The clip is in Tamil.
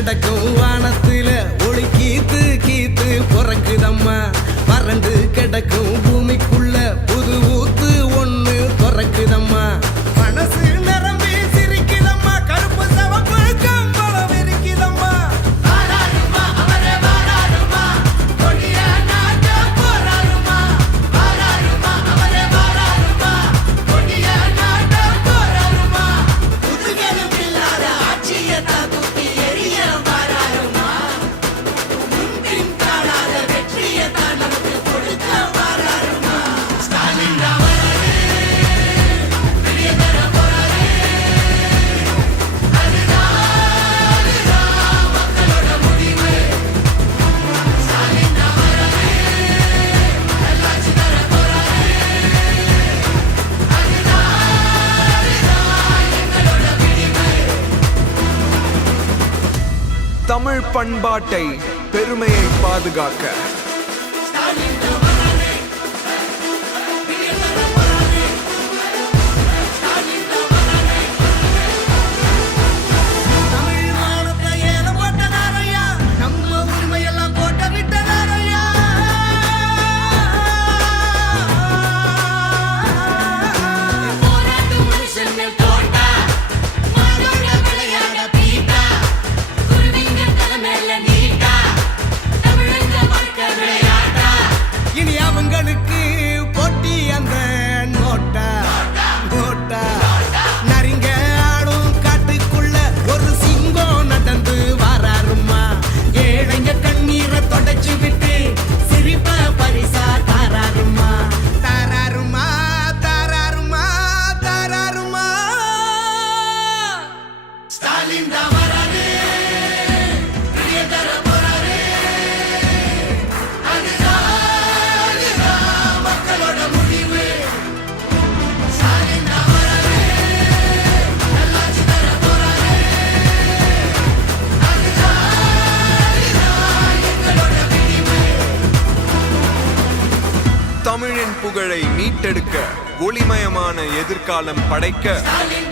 கிடக்கும் வானத்துல ஒளி கீத்து கீத்து பிறக்குதம்மா. வறண்டு கிடக்கும் பூமிக்குள்ள புது ஊத்து ஒண்ணு பிறக்குதம்மா. மனசு நிரம்பி சிரிக்குதம்மா, கருப்பு சவப்பு கம்பளம் இருக்குதம்மா. வாராருமா அவரே வாராருமா, கொடிய நாட்ட போராருமா. வாராருமா அவரே வாராருமா, கொடிய நாட்ட போராருமா. புதுகெலும் இல்லாத ஆட்சியத்தான் தூக்கி எறிய வாராருமா. முன்பின் காணாத வெற்றியத்தான் நமக்கு கொடுக்க வாராருமா. ஸ்டாலின் தான் வராரு, வெளியே தர போறாரு. அதுதான் மக்களோட முடிவு. ஸ்டாலின் தான் வராரு, நல்லாட்சி தர போறாரு. அதுதான் எங்களோட விடிவு. தமிழ் பண்பாட்டை பெருமையை பாதுகாக்க ஸ்டாலின் தான் வராரு, வெளியே தர போறாரு. ஸ்டாலின் தான் வராரு. தமிழ் மானத்தை ஏலம் போட்டதாரையா, நம்ம உரிமையெல்லாம் போட்ட விட்டதாரையா. போராட்டம் மனுஷன் மேல் தோட்டா, மாடோட விளையாட பீட்டா, குருவிங்க தலை மேல நீட்டா, தமிழங்க வாழ்க்கை விளையாட்டா. இனி அவங்களுக்கு போட்டி அந்த நோட்டா நோட்டா. நரிங்க ஆடும் காட்டுக்குள்ள ஒரு சிங்கம் நடந்து வராருமா. ஏழைங்க கண்ணீரை தொடச்சு விட்டு சிரிப்ப பரிசா தாராருமா. தாராருமா தாராருமா தாராருமா. ஸ்டாலின் தான் வராரு, வெளியே தர போறாரு. அதுதான் மக்களோட முடிவு. ஸ்டாலின் தான் வராரு, நல்லாட்சி தர போறாரு. அதுதான் எங்களோட விடிவு. தமிழின் புகழை மீட்டெடுக்க ஒளிமயமான எதிர்காலம் படைக்க ஸ்டாலின்